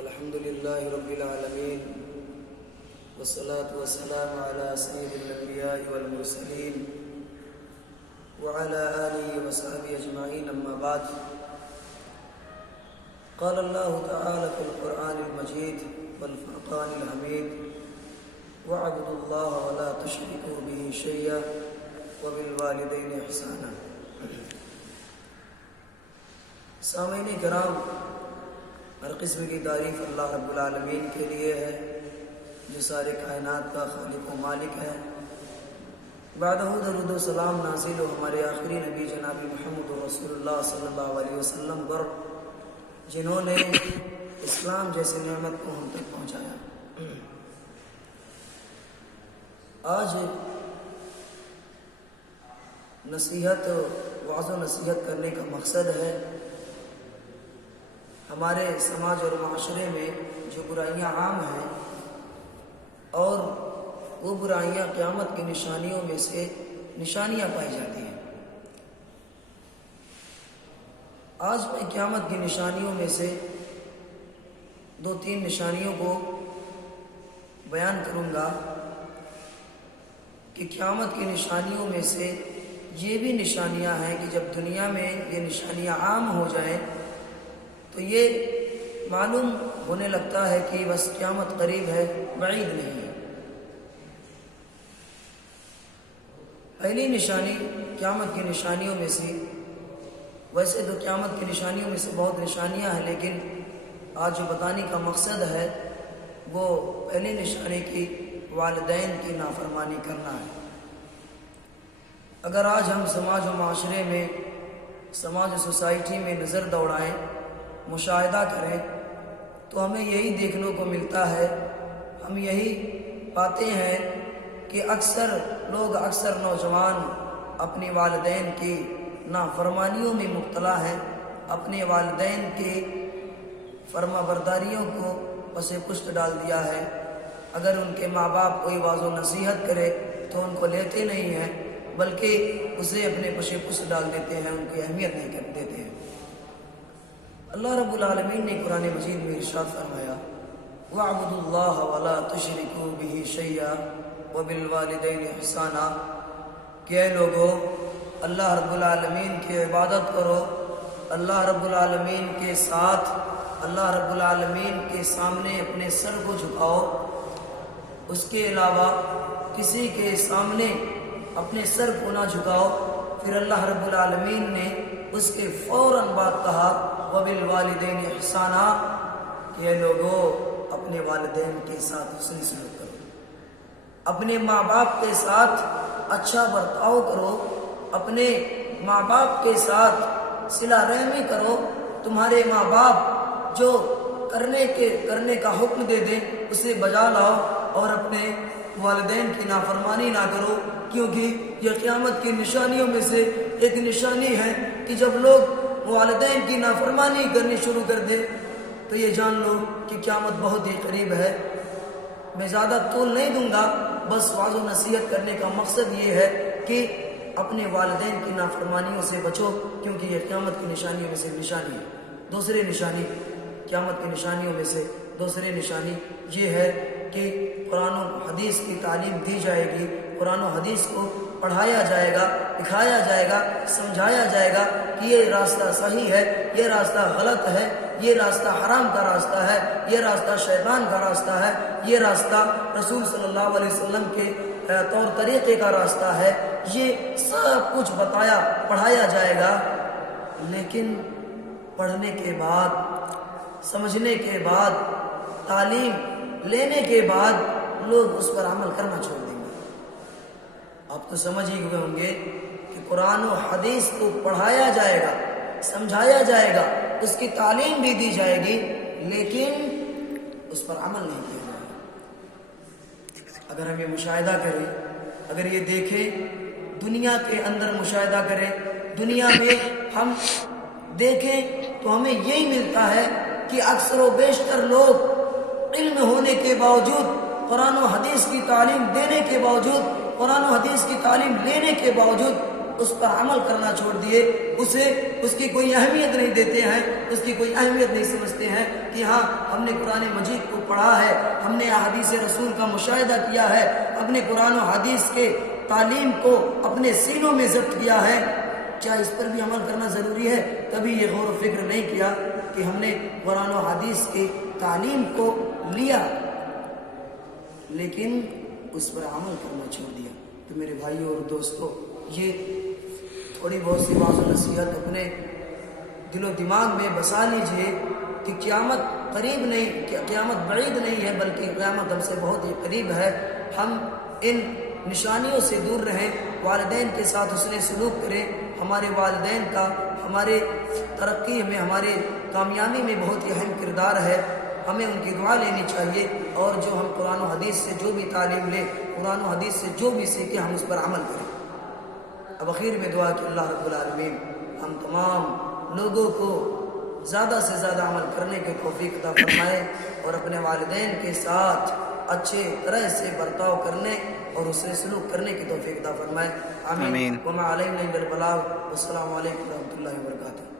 الحمد لله رب العالمين والصلاة والسلام على سيد الأنبياء والمرسلين وعلى آله وصحبه أجمعين أما بعد قال الله تعالى في القرآن المجيد والفرقان الحميد واعبدوا الله ولا تشركوا به شيئا وبالوالدين إحسانا. سامعین کرام، ہر قسم کی تعریف اللہ رب العالمین کے لیے ہے جو سارے کائنات کا خالق و مالک ہے. بعدہ درود و سلام نازل ہو ہمارے آخری نبی جناب محمد رسول اللہ صلی اللہ علیہ وسلم پر، جنہوں نے اسلام جیسے نعمت کو ہم تک پہنچایا. آج نصیحت، وعظ و نصیحت کرنے کا مقصد ہے ہمارے سماج اور معاشرے میں جو برائیاں عام ہیں اور وہ برائیاں قیامت کی نشانیوں میں سے نشانیاں پائی جاتی ہیں. آج میں قیامت کی نشانیوں میں سے 2-3 نشانیوں کو بیان کروں گا کہ قیامت کی نشانیوں میں سے یہ بھی نشانیاں ہیں کہ جب دنیا میں یہ نشانیاں عام ہو جائیں تو یہ معلوم ہونے لگتا ہے کہ بس قیامت قریب ہے، بعید نہیں ہے. پہلی نشانی قیامت کی نشانیوں میں سے، ویسے تو قیامت کی نشانیوں میں سے بہت نشانیاں ہیں، لیکن آج جو بتانے کا مقصد ہے وہ پہلی نشانی کی والدین کی نافرمانی کرنا ہے. اگر آج ہم سماج و معاشرے میں، سماج و سوسائٹی میں نظر دوڑائیں، مشاہدہ کریں تو ہمیں یہی دیکھنے کو ملتا ہے، ہم یہی پاتے ہیں کہ اکثر لوگ، اکثر نوجوان اپنے والدین کی نافرمانیوں میں مبتلا ہیں، اپنے والدین کی فرما برداریوں کو پس پشت ڈال دیا ہے. اگر ان کے ماں باپ کوئی واضح و نصیحت کرے تو ان کو لیتے نہیں ہیں، بلکہ اسے اپنے پس پشت ڈال دیتے ہیں، ان کی اہمیت نہیں کر دیتے ہیں. اللہ رب العالمین نے قرآن مجید میں ارشاد فرمایا وَاعْبُدُوا اللَّهَ وَلَا تُشْرِكُوا بِهِ شَيْئًا وَبِالْوَالِدَيْنِ إِحْسَانًا، کہ اے لوگو اللہ رب العالمین کی عبادت کرو، اللہ رب العالمین کے ساتھ، اللہ رب العالمین کے سامنے اپنے سر کو جھکاؤ، اس کے علاوہ کسی کے سامنے اپنے سر کو نہ جھکاؤ. پھر اللہ رب العالمین نے اس کے فوراً بعد کہا وَبِالْوَالِدَيْنِ إِحْسَانًا، کہ اے لوگو اپنے والدین کے ساتھ حسن سلوک کرو، اپنے ماں باپ کے ساتھ اچھا برتاؤ کرو، اپنے ماں باپ کے ساتھ صلہ رحمی کرو. تمہارے ماں باپ جو کرنے کا حکم دے دیں اسے بجا لاؤ اور اپنے والدین کی نافرمانی نہ کرو، کیونکہ یہ قیامت کی نشانیوں میں سے ایک نشانی ہے کہ جب لوگ والدین کی نافرمانی کرنی شروع کر دیں تو یہ جان لو کہ قیامت بہت ہی قریب ہے. میں زیادہ طول نہیں دوں گا، بس واضح و نصیحت کرنے کا مقصد یہ ہے کہ اپنے والدین کی نافرمانیوں سے بچو، کیونکہ یہ قیامت کی نشانیوں میں سے نشانی ہے. دوسری نشانی، قیامت کی نشانیوں میں سے دوسری نشانی یہ ہے کہ قرآن و حدیث کی تعلیم دی جائے گی، قرآن و حدیث کو پڑھایا جائے گا، دکھایا جائے گا، سمجھایا جائے گا کہ یہ راستہ صحیح ہے، یہ راستہ غلط ہے، یہ راستہ حرام کا راستہ ہے، یہ راستہ شیطان کا راستہ ہے، یہ راستہ رسول صلی اللہ علیہ وسلم کے طور طریقے کا راستہ ہے. یہ سب کچھ بتایا پڑھایا جائے گا. لیکن پڑھنے کے بعد، سمجھنے کے بعد، تعلیم لینے کے بعد لوگ اس پر عمل کرنا چھوڑ دیں گے. آپ تو سمجھ ہی ہوئے ہوں گے کہ قرآن و حدیث کو پڑھایا جائے گا، سمجھایا جائے گا، اس کی تعلیم بھی دی جائے گی، لیکن اس پر عمل نہیں کیا جائے گا. اگر ہم یہ مشاہدہ کریں، اگر یہ دیکھیں، دنیا کے اندر مشاہدہ کریں، دنیا میں ہم دیکھیں تو ہمیں یہی ملتا ہے کہ اکثر و بیشتر لوگ علم ہونے کے باوجود، قرآن و حدیث کی تعلیم دینے کے باوجود، قرآن و حدیث کی تعلیم لینے کے باوجود اس پر عمل کرنا چھوڑ دیے، اس کی کوئی اہمیت نہیں دیتے ہیں، اس کی کوئی اہمیت نہیں سمجھتے ہیں کہ ہاں ہم نے قرآن مجید کو پڑھا ہے، ہم نے احادیث رسول کا مشاہدہ کیا ہے، اپنے قرآن و حدیث کے تعلیم کو اپنے سینوں میں ضبط کیا ہے، کیا اس پر بھی عمل کرنا ضروری ہے؟ کبھی یہ غور و فکر نہیں کیا کہ ہم نے قرآن و حدیث کی تعلیم کو لیا لیکن اس پر عمل کرنا چھوڑ دیا۔ تو میرے بھائیوں اور دوستوں، یہ تھوڑی بہت سی واضح نصیحت اپنے دل و دماغ میں بسا لیجئے کہ قیامت قریب نہیں، قیامت بعید نہیں ہے، بلکہ قیامت ہم سے بہت ہی قریب ہے۔ ہم ان نشانیوں سے دور رہیں، والدین کے ساتھ حسن سلوک کریں۔ ہمارے والدین کا ہمارے ترقی میں، ہمارے کامیابی میں بہت ہی اہم کردار ہے، ہمیں ان کی دعا لینی چاہیے، اور جو ہم قرآن و حدیث سے جو بھی تعلیم لیں، قرآن و حدیث سے جو بھی سیکھیں، ہم اس پر عمل کریں۔ اب اخیر میں دعا کہ اللہ رب العالمین ہم تمام لوگوں کو زیادہ سے زیادہ عمل کرنے کے توفیق عطا فرمائے، اور اپنے والدین کے ساتھ اچھے طرح سے برتاؤ کرنے اور اسے سلوک کرنے کی توفیق عطا فرمائے۔ آمین۔ وما علینا الا البلاغ۔ والسلام علیکم ورحمۃ اللہ وبرکاتہ۔